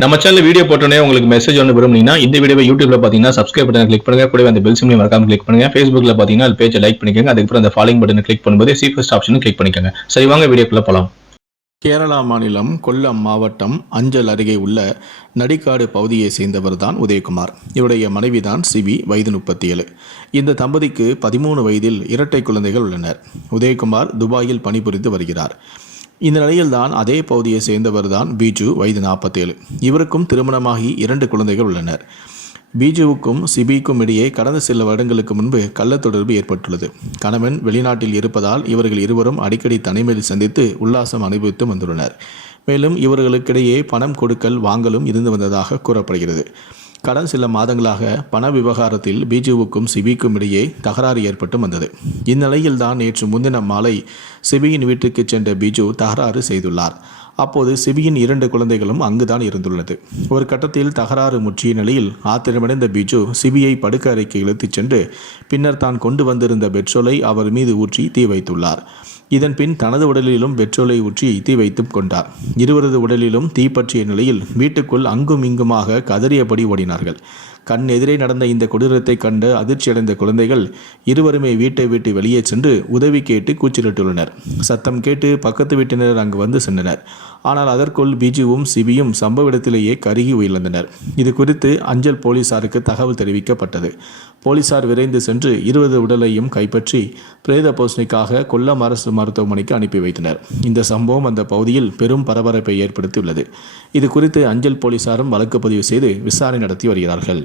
நம்ம channel video போட்டோன்னே உங்களுக்கு மெசேஜ் ஒன்று விரும்புனீங்கன்னா இந்த வீடியோ யூடியூப்ல பார்த்தீங்கன்னா சப்ஸ்கிரைப் பட்டன் கிளிக் பண்ணுங்க. கூட அந்த பெல் சிம்லையும் மறக்காம கிளிக் பண்ணுங்க. ஃபேஸ்புக்ல பார்த்தீங்கன்னா அது பேஜை லைக் பண்ணிக்கோங்க. அதுக்கப்புறம் அந்த ஃபாலோயிங் பட்டனை கிளிக் பண்ணும்போது சீஃபஸ்ட் ஆப்ஷனும் கிளிக் பண்ணிக்கோங்க. சரி வாங்க வீடியோக்குள்ள போலாம். கேரளா மாநிலம் கொல்லம் மாவட்டம் அஞ்சல் அருகே உள்ள நடிக்காடு பகுதியை சேர்ந்தவர் தான் உதயகுமார். இவருடைய மனைவிதான் சிவி வயது முப்பத்தி ஏழு இந்த தம்பதிக்கு பதிமூணு வயதில் இரட்டை குழந்தைகள் உள்ளனர். உதயகுமார் துபாயில் பணிபுரிந்து வருகிறார். இந்த நிலையில்தான் அதே பகுதியை சேர்ந்தவர் தான் பீஜு வயது நாற்பத்தேழு. இவருக்கும் திருமணமாகி இரண்டு குழந்தைகள் உள்ளனர். பீஜுவுக்கும் சிபிக்கும் இடையே கடந்த சில வருடங்களுக்கு முன்பு கள்ள தொடர்பு ஏற்பட்டுள்ளது. கணவன் வெளிநாட்டில் இருப்பதால் இவர்கள் இருவரும் அடிக்கடி தனிமையில் சந்தித்து உல்லாசம் அனுபவித்து வந்துள்ளனர். மேலும் இவர்களுக்கிடையே பணம் கொடுக்கல் வாங்கலும் இருந்து வந்ததாக கூறப்படுகிறது. கடந்த சில மாதங்களாக பண விவகாரத்தில் பிஜுவுக்கும் சிபிக்கும் இடையே தகராறு ஏற்பட்டு வந்தது. இந்நிலையில் தான் நேற்று முன்தினம் மாலை சிபியின் வீட்டுக்கு சென்ற பிஜு தகராறு செய்துள்ளார். அப்போது சிபியின் இரண்டு குழந்தைகளும் அங்குதான் இருந்துள்ளது. ஒரு கட்டத்தில் தகராறு முற்றிய நிலையில் ஆத்திரமடைந்த பிஜு சிபியை படுக்க அறைக்கு இழுத்துச் சென்று பின்னர் தான் கொண்டு வந்திருந்த பெட்ரோலை அவர் மீது ஊற்றி தீ வைத்துள்ளார். இதன் பின் தனது உடலிலும் பெட்ரோலை ஊற்றி தீ வைத்துக் கொண்டார். இருவரது உடலிலும் தீ பற்றிய நிலையில் வீட்டுக்குள் அங்கும் இங்குமாக கதறியபடி ஓடினார்கள். கண் எதிரே நடந்த இந்த கொடூரத்தை கண்டு அதிர்ச்சியடைந்த குழந்தைகள் இருவருமே வீட்டை விட்டு வெளியே சென்று உதவி கேட்டு கூச்சலிட்டுள்ளனர். சத்தம் கேட்டு பக்கத்து வீட்டினர் அங்கு வந்து சென்றனர். ஆனால் அதற்குள் பிஜுவும் சிபியும் சம்பவ இடத்திலேயே கருகி உயிரிழந்தனர். இது குறித்து அஞ்சல் போலீசாருக்கு தகவல் தெரிவிக்கப்பட்டது. போலீசார் விரைந்து சென்று இருபது உடலையும் கைப்பற்றி பிரேத போசனைக்காக கொல்லம் அரசு மருத்துவமனைக்கு அனுப்பி வைத்தனர். இந்த சம்பவம் அந்த பகுதியில் பெரும் பரபரப்பை ஏற்படுத்தியுள்ளது. இது குறித்து அஞ்சல் போலீசாரும் வழக்கு பதிவு செய்து விசாரணை நடத்தி வருகிறார்கள்.